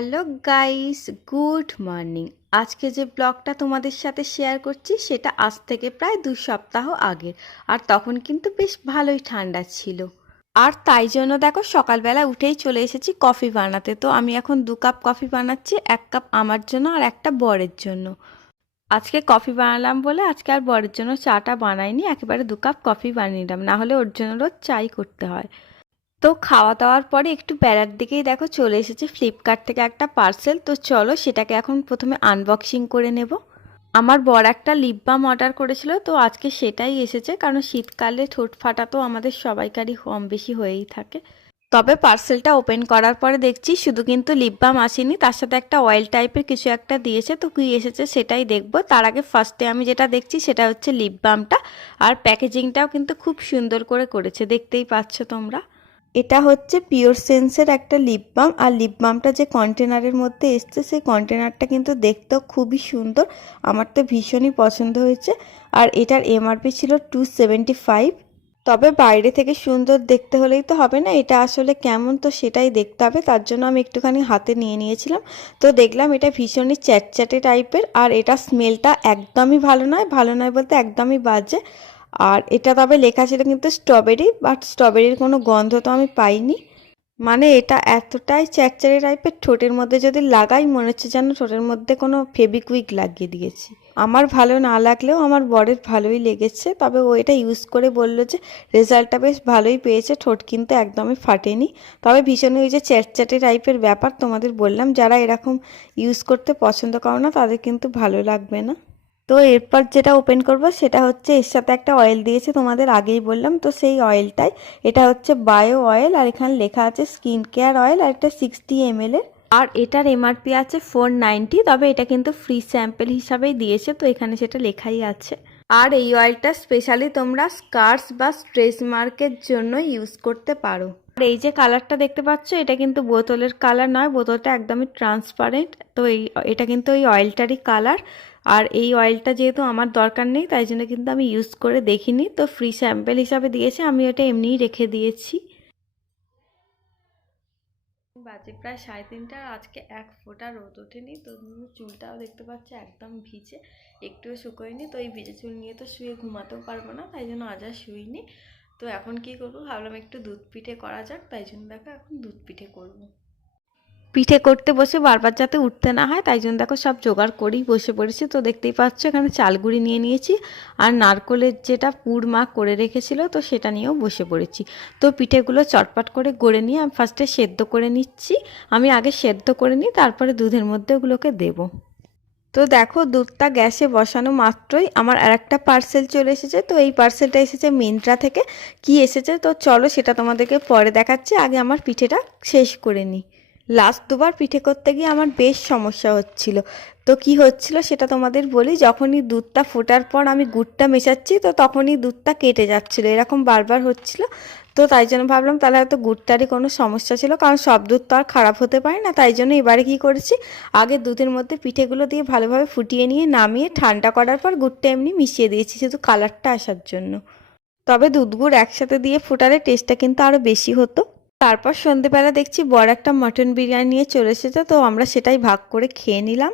Hello guys, good morning. আজকে যে ব্লগটা তোমাদের সাথে শেয়ার করছি সেটা আজ থেকে প্রায় 2 সপ্তাহ আগের। আর তখন কিন্তু বেশ ভালোই ঠান্ডা ছিল। আর তাই জন্য দেখো সকালবেলা উঠেই চলে এসেছি কফি বানাতে। তো আমি এখন 2 কাপ কফি বানাচ্ছি, 1 কাপ আমার জন্য আর একটা বরের জন্য। আজকে কফি বানালাম বলে আজকে আর বরের জন্য চাটা বানাইনি, একেবারে 2 কাপ কফি বানিয়ে নিলাম, না হলে ওর জন্য রোজ চাই করতে হয়। তো খাওয়া দাওয়ার পরে একটু বেড়ার দিকেই দেখো চলে এসেছে ফ্লিপকার্ট থেকে একটা পার্সেল। তো চলো সেটাকে এখন প্রথমে আনবক্সিং করে নেব। আমার বড় একটা লিপ বাম অর্ডার করেছিল, তো আজকে সেটাই এসেছে, কারণ শীতকালে ঠোঁট ফাটা তো আমাদের সবাইকারই কম বেশি হয়েই থাকে। তবে পার্সেলটা ওপেন করার পরে দেখছি শুধু কিন্তু লিপ বাম আসেনি, তার সাথে একটা অয়েল টাইপের কিছু একটা দিয়েছে। তো কি এসেছে সেটাই দেখবো। তার আগে ফার্স্টে আমি যেটা দেখছি সেটা হচ্ছে লিপ বামটা। আর প্যাকেজিংটাও কিন্তু খুব সুন্দর করে করেছে, দেখতেই পাচ্ছ তোমরা। এটা হচ্ছে পিওর সেন্সের একটা লিপ বাম। আর লিপ বামটা যে কন্টেনারের মধ্যে এসছে সেই কন্টেনারটা কিন্তু দেখতেও খুবই সুন্দর, আমার তো ভীষণই পছন্দ হয়েছে। আর এটার এমআরপি ছিল 275। তবে বাইরে থেকে সুন্দর দেখতে হলেই তো হবে না, এটা আসলে কেমন তো সেটাই দেখতে হবে। তার জন্য আমি একটুখানি হাতে নিয়ে নিয়েছিলাম। তো দেখলাম এটা ভীষণই চ্যাটচ্যাটে টাইপের, আর এটা স্মেলটা একদমই ভালো নয়, ভালো নয় বলতে একদমই বাজে। আর এটা তবে লেখা ছিল কিন্তু স্ট্রবেরি, বাট স্ট্রবেরির কোনো গন্ধ তো আমি পাইনি। মানে এটা এতটাই চ্যাটচ্যাটে টাইপের, ঠোঁটের মধ্যে যদি লাগাই মনে হচ্ছে যেন ঠোঁটের মধ্যে কোনো ফেবিকুইক লাগিয়ে দিয়েছি। আমার ভালো না লাগলেও আমার বরের ভালোই লেগেছে। তবে ও এটা ইউজ করে বললো যে রেজাল্টটা বেশ ভালোই পেয়েছে, ঠোঁট কিন্তু একদমই ফাটেনি। তবে ভীষণই ওই যে চ্যাটচ্যাটে টাইপের ব্যাপার, তোমাদের বললাম যারা এরকম ইউজ করতে পছন্দ করো না তাদের কিন্তু ভালো লাগবে না। তো এরপর যেটা ওপেন করব সেটা হচ্ছে এর সাথে একটা অয়েল দিয়েছে, তোমাদের আগেই বললাম, তো সেই অয়েলটাই। এটা হচ্ছে বায়ো অয়েল, আর এখানে লেখা আছে স্কিন কেয়ার অয়েল, আর এটা 60 ml এর। আর এটার এমআরপি আছে 490। তবে এটা কিন্তু ফ্রি স্যাম্পেল হিসাবেই দিয়েছে, তো এখানে সেটা লেখাই আছে। আর এই অয়েলটা স্পেশালি তোমরা স্কার্স বা স্ট্রেচ মার্কের জন্য ইউজ করতে পারো। আর এই যে কালারটা দেখতে পাচ্ছ এটা কিন্তু বোতলের কালার নয়, বোতলটা একদমই ট্রান্সপারেন্ট। তো এটা কিন্তু ওই অয়েলটারই কালার। আর এই অয়েলটা যেহেতু আমার দরকার নেই তাই জন্য কিন্তু আমি ইউজ করে দেখিনি, তো ফ্রি স্যাম্পেল হিসাবে দিয়েছে, আমি এটা এমনিই রেখে দিয়েছি। বাজে প্রায় 3:30, আজকে এক ফোঁটা রোদ ওঠেনি। তো চুলটাও দেখতে পাচ্ছি একদম ভিজে, একটুও শুকোয়নি। তো এই ভিজে চুল নিয়ে তো শুয়ে ঘুমাতেও পারবো না, তাই জন্য আজ আর শুইনি। তো এখন কি করবো ভাবলাম একটু দুধ পিঠে করা যাক, তাই জন্য দেখো এখন দুধ পিঠে করবো। পিঠে করতে বসে বারবার যাতে উঠতে না হয় তাই জন্য দেখো সব জোগাড় করেই বসে পড়েছি। তো দেখতেই পাচ্ছ এখানে চালগুড়ি নিয়ে নিয়েছি, আর নারকলের যেটা পুর মা করে রেখেছিল তো সেটা নিয়েও বসে পড়েছি। তো পিঠেগুলো চটপট করে গড়ে নিয়ে আমি ফার্স্টে সেদ্ধ করে নিচ্ছি। আমি আগে সেদ্ধ করে নিই, তারপরে দুধের মধ্যে ওগুলোকে দেবো। তো দেখো দুধটা গ্যাসে বসানো মাত্রই আমার আরেকটা পার্সেল চলে এসেছে। তো এই পার্সেলটা এসেছে মিন্ত্রা থেকে। কি এসেছে তো চলো সেটা তোমাদেরকে পরে দেখাচ্ছি, আগে আমার পিঠেটা শেষ করে নিই। লাস্ট দুবার পিঠে করতে গিয়ে আমার বেশ সমস্যা হচ্ছিল। তো কি হচ্ছিল সেটা তোমাদের বলি। যখনই দুধটা ফোটার পর আমি গুড়টা মেশাচ্ছি তো তখনই দুধটা কেটে যাচ্ছিলো, এরকম বারবার হচ্ছিল। তো তাই জন্য ভাবলাম তাহলে হয়তো গুড়টারই কোনো সমস্যা ছিল, কারণ সব দুধ তো আর খারাপ হতে পারে না। তাই জন্য এবারে কি করেছি, আগে দুধের মধ্যে পিঠেগুলো দিয়ে ভালোভাবে ফুটিয়ে নিয়ে নামিয়ে ঠান্ডা করার পর গুড়টা এমনি মিশিয়ে দিয়েছি শুধু কালারটা আসার জন্য। তবে দুধ গুড় একসাথে দিয়ে ফোটালে টেস্টটা কিন্তু আরও বেশি হতো। তারপর সন্ধেবেলা দেখছি বড় একটা মটন বিরিয়ানি নিয়ে চলে এসেছে, তো আমরা সেটাই ভাগ করে খেয়ে নিলাম।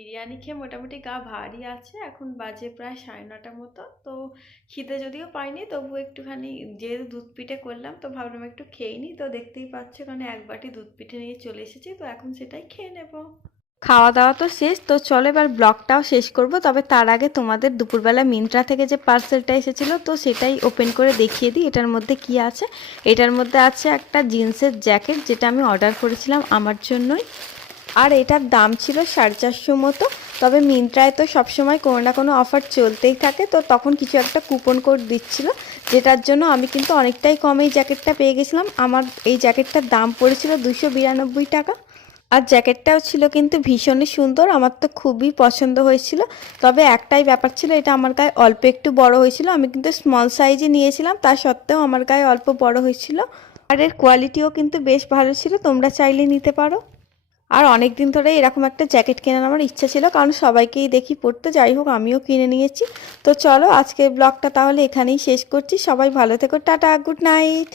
বিরিয়ানি খেয়ে মোটামুটি গা ভারী আছে, এখন বাজে প্রায় 9:30 মতো। তো খিদে যদিও পাইনি তবু একটুখানি যেহেতু দুধ পিঠে করলাম তো ভাবলাম একটু খেয়ে নিই। তো দেখতেই পাচ্ছ এখানে 1 বাটি দুধ পিঠে নিয়ে চলে এসেছি, তো এখন সেটাই খেয়ে নেব। খাওয়া দাওয়া তো শেষ, তো চলো এবার ব্লগটাও শেষ করব। তবে তার আগে তোমাদের দুপুরবেলা মিন্ত্রা থেকে যে পার্সেলটা এসেছিলো তো সেটাই ওপেন করে দেখিয়ে দিই এটার মধ্যে কি আছে। এটার মধ্যে আছে একটা জিন্সের জ্যাকেট, যেটা আমি অর্ডার করেছিলাম আমার জন্যই। আর এটার দাম ছিল 450 মতো। তবে মিন্ত্রায় তো সবসময় কোনো না কোনো অফার চলতেই থাকে, তো তখন কিছু একটা কুপন কোড দিচ্ছিল, যেটার জন্য আমি কিন্তু অনেকটাই কম এই জ্যাকেটটা পেয়ে গেছিলাম। আমার এই জ্যাকেটটার দাম পড়েছিল 292 টাকা। আর জ্যাকেটটাও ছিল কিন্তু ভীষণই সুন্দর, আমার তো খুবই পছন্দ হয়েছিল। তবে একটাই ব্যাপার ছিল, এটা আমার গায়ে অল্প একটু বড় হয়েছিল। আমি কিন্তু স্মল সাইজে নিয়েছিলাম, তা সত্ত্বেও আমার গায়ে অল্প বড় হয়েছিল। আর এর কোয়ালিটিও কিন্তু বেশ ভালো ছিল, তোমরা চাইলে নিতে পারো। আর অনেক দিন ধরে এরকম একটা জ্যাকেট কেনার আমার ইচ্ছা ছিল, কারণ সবাইকেই দেখি পরতে, যাই হোক আমিও কিনে নিয়েছি। তো চলো আজকের ব্লগটা তাহলে এখানেই শেষ করছি। সবাই ভালো থেকো, টাটা, গুড নাইট।